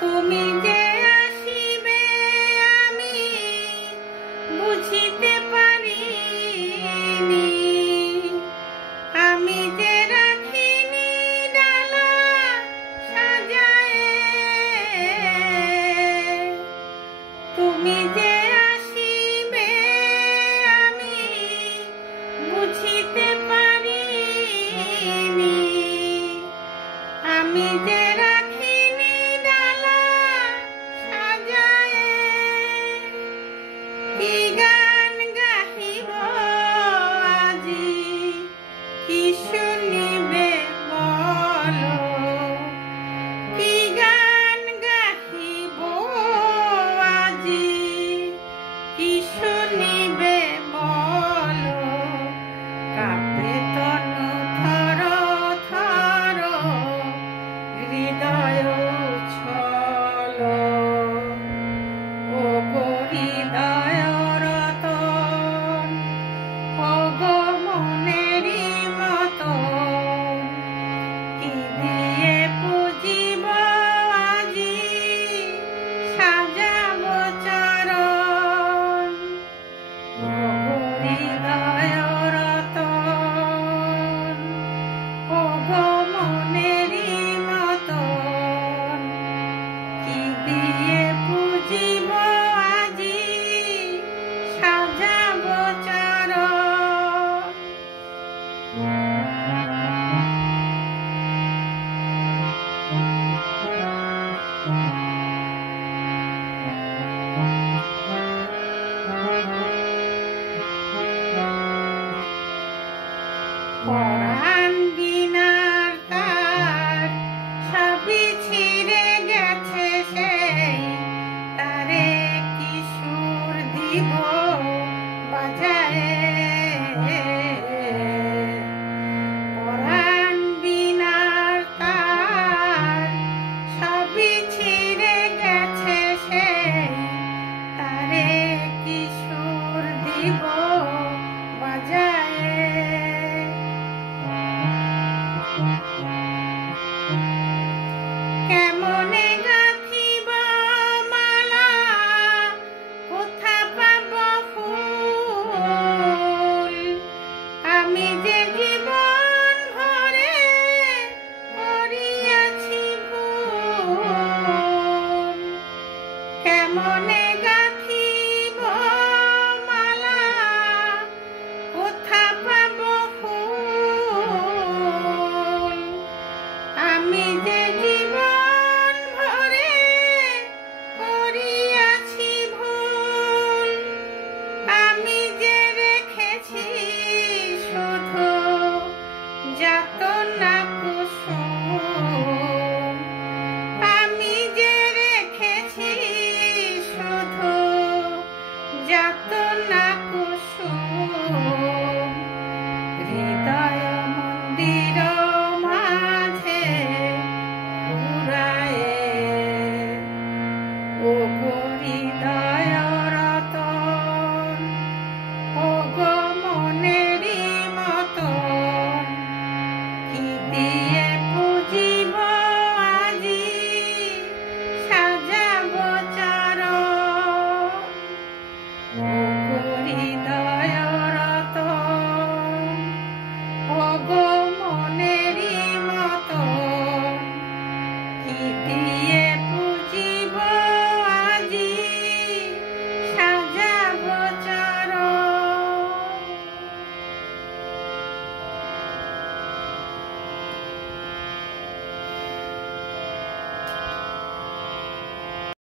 তুমি যে আসিবে আমি বুঝিতে পারিনি, আমি যে রাখিনি ডালা সাজায়ে, তুমি যে আসিবে আমি বুঝিতে পারিনি, আমি যে কি গান গাহিব আজি, কি শুনিবে বলো, কি গান গাহিব আজি, কি শুনিবে বলো, কাঁপে তনু থর থর হৃদয় ছল, ও গো হৃদয় পরাণ বিনার তার সবই ছিঁড়ে গেছে, সেই তারে কি সুর দিব বাজায়ে, পরাণ বিনার তার সবই ছিঁড়ে গেছে, সেই তারে কি সুর দিব বাজায়ে, কেমনে গাঁথিব মালা কোথা পাব ফুল, আমি যে জীবন ভরে করিয়াছি ভুল, কেমনে গাঁথিব মালা কোথা পাব ফুল, আমি যে জীবন ভরে করিয়াছি ভুল, আমি যে রেখেছি শুধু যাতনা কুসুম, আমি যে রেখেছি শুধু যাতনা